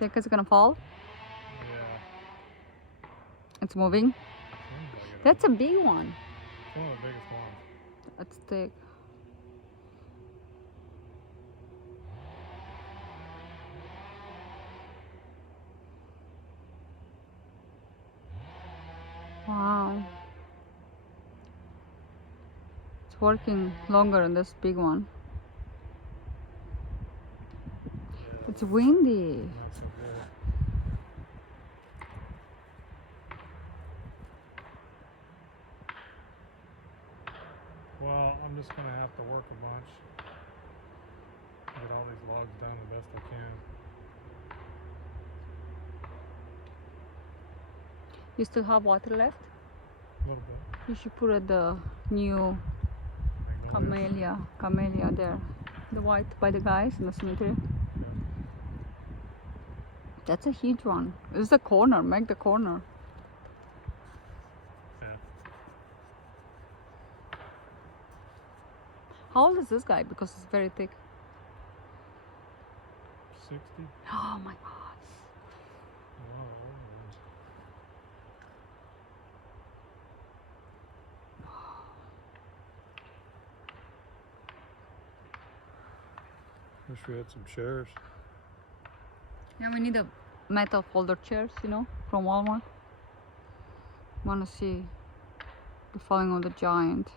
Think it's gonna fall? Yeah. It's moving. Seems like it. That's a big one. It's one of the biggest ones. That's thick. Wow. It's working longer than this big one. It's windy. Not so good. Well, I'm just gonna have to work a bunch. Get all these logs done the best I can. You still have water left? A little bit. You should put the new Magnolia. camellia there. The white by the guys in the cemetery. Yeah. That's a huge one. This is the corner. Make the corner. Yeah. How old is this guy? Because it's very thick. 60. Oh my god. Wow. Wish we had some chairs. Yeah, we need a metal folder chairs, you know, from Walmart. Want to see the falling of the giant.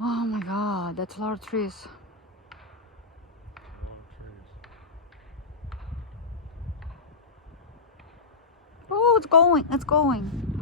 Oh my god, that's a lot of trees. A lot of trees. Oh, it's going, it's going.